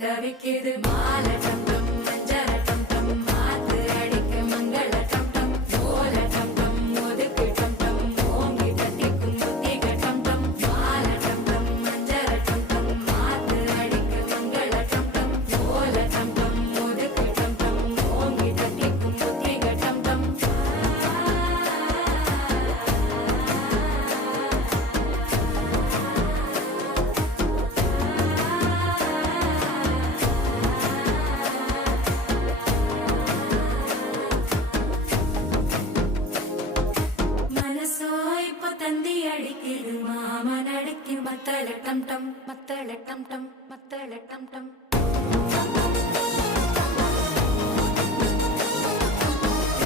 தவிக்குது மாலை டம் டம் மஞ்சள டம் டம் மாத்து அடிக்க மங்கள டம் டம் ஓல டம் டம் ஒதுக்கு டம் டம் ஓங்கி தட்டிக்கும் புத்திக டம் டம் மாலை டம் டம் மஞ்சள டம் டம் மாத்து அடிக்க மங்கள டம் டம் ஓல டம் டம் ஒதுக்கு டம் டம் ஓங்கி தட்டிக்கும் புத்திக டம் டம் தந்தி அடிக்குது மாமன் அடிக்கு மத்தள டம் டம் மத்தள டம் டம் மத்தள டம் டம்